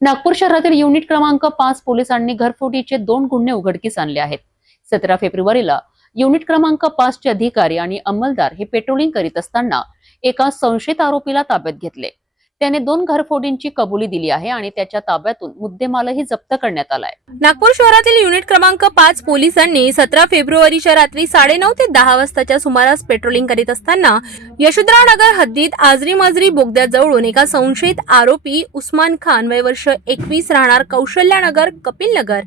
नागपूर शहरातील युनिट क्रमांक पाच पोलिसांनी घरफोडीचे दोन गुन्हे उघडकीस आणले आहेत. सतरा फेब्रुवारीला युनिट क्रमांक पाचचे अधिकारी आणि अंमलदार हे पेट्रोलिंग करीत असताना एका संशयित आरोपीला ताब्यात घेतले. त्याने दोन घरफोडींची कबुली दिली आहे आणि त्याच्या ताब्यातून मुद्देमालही जप्त करण्यात आलाय. नागपूर शहरातील युनिट क्रमांक पाच पोलिसांनी सतरा फेब्रुवारीच्या रात्री साडेनऊ ते दहा वाजताच्या सुमारास पेट्रोलिंग करीत असताना यशोधराव नगर हद्दीत आजरी माजरी बोगद्याजवळून एका संशयित आरोपी उस्मान खान वय वर्ष एकवीस राहणार कौशल्यानगर कपिल नगर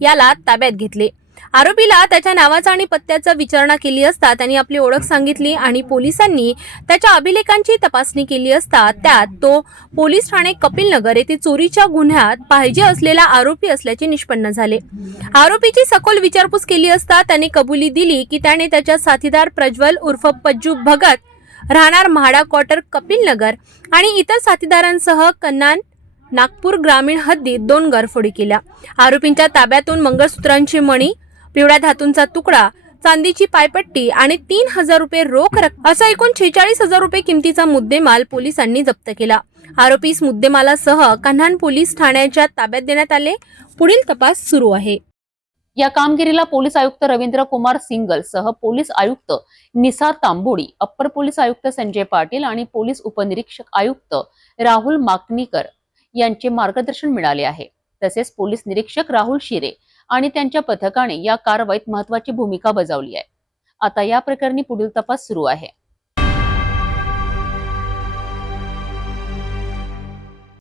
याला ताब्यात घेतले. आरोपीला त्याच्या नावाचा आणि पत्त्याचा विचारणा केली असता त्यांनी आपली ओळख सांगितली आणि पोलिसांनी त्याच्या अभिलेखांची तपासणी केली असता त्यात तो पोलीस ठाणे कपिल नगर येथे चोरीच्या गुन्ह्यात पाहिजे असलेला आरोपी असल्याचे निष्पन्न झाले. आरोपीची सखोल विचारपूस केली असता त्याने कबुली दिली की त्याने त्याच्या साथीदार प्रज्वल उर्फ पज्जू भगत राहणार म्हाडा क्वार्टर कपिल नगर आणि इतर साथीदारांसह कन्नान नागपूर ग्रामीण हद्दीत दोन गरफोडी केल्या. आरोपींच्या ताब्यातून मंगळसूत्रांची मणी पिवळ्या धातूंचा तुकडा चांदीची पायपट्टी आणि तीन हजार रुपये रोख रक्कम असा एकूण छेचाळीस हजार रुपये किमतीचा मुद्देमाल पोलिसांनी जप्त केला. आरोपीस मुद्देमालासह कन्हान पोलीस ठाण्याच्या ताब्यात देण्यात आले. पुढील तपास सुरू आहे. या कामगिरीला पोलीस आयुक्त रवींद्र कुमार सिंगल सह पोलीस आयुक्त निसार तांबोडी अप्पर पोलीस आयुक्त संजय पाटील आणि पोलीस उपनिरीक्षक आयुक्त राहुल माकणीकर यांचे मार्गदर्शन मिळाले आहे. तसेच पोलीस निरीक्षक राहुल शिरे आणि त्यांच्या पथकाने या कारवाईत महत्वाची भूमिका बजावली आहे. आता या प्रकरणी पुढील तपास सुरू आहे.